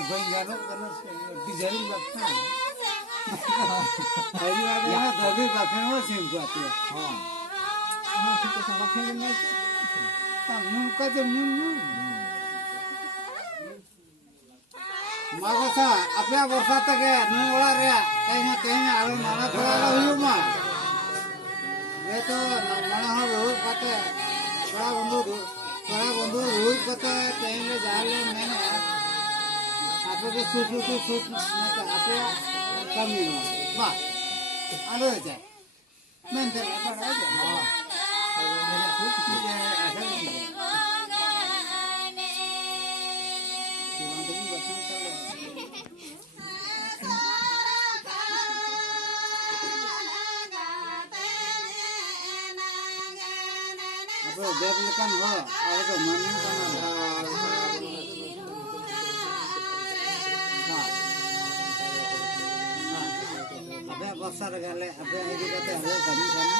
Banyak karena di jaring bakna. Hari ada daging bakna masih buat ya. Kita sama kena ni. Nyum kaje nyum. Magasa, apa bersa take nular ya. Kayaknya alun mana pula huyuma. Itu mana huru kate. Para bondhu root kate kayaknya jalan mana. Apa ke susu apa kami no. Wah. Ada aja. Mental apa aja. Kalau ini aku kita asal ini. Apa developkan ho, ada mana kan ada besar gale, ada ini kata ada kami sana.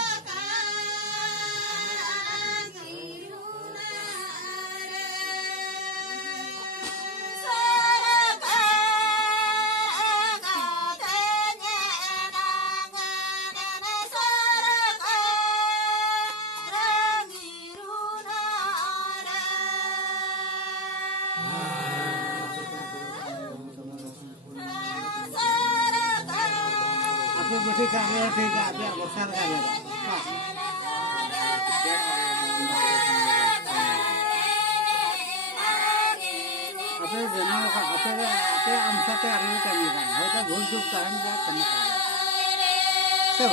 ठीक है अभी अवसर कर लेगा अपने जना का अपने अंश से आने करने का होता भूल चूक कारण क्या करने का सब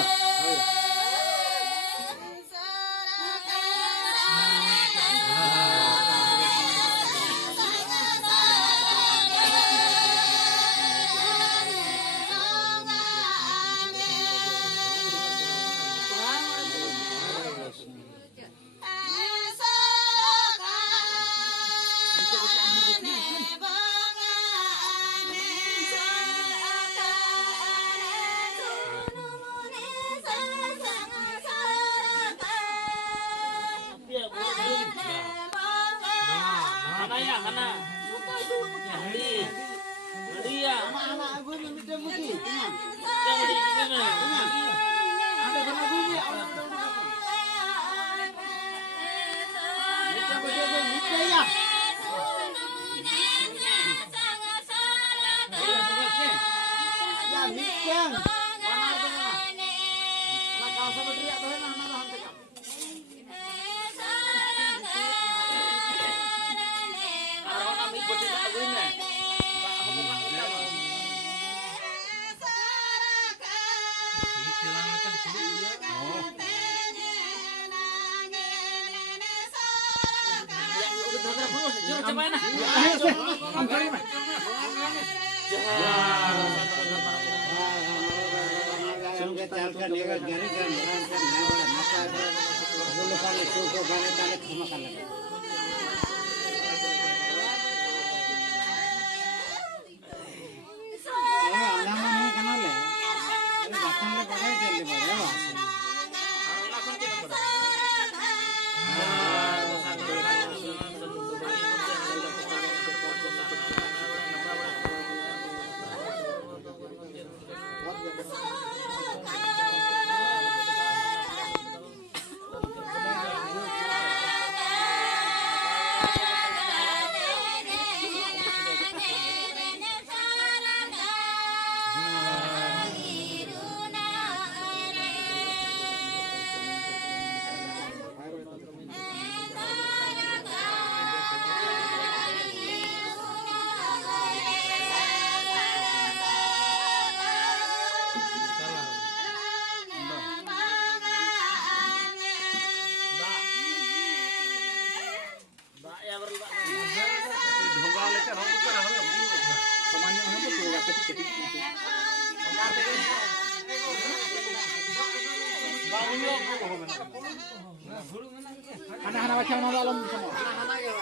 Anak-anak macam mana alam semua?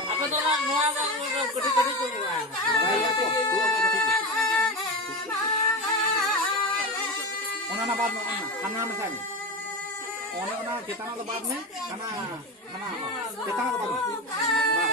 Apa tu nak nuan kecil-kecil tu kan? Ona na bad mo ana, kana na sabi. Ona kita na bad ne, kana kita na bad. Ba.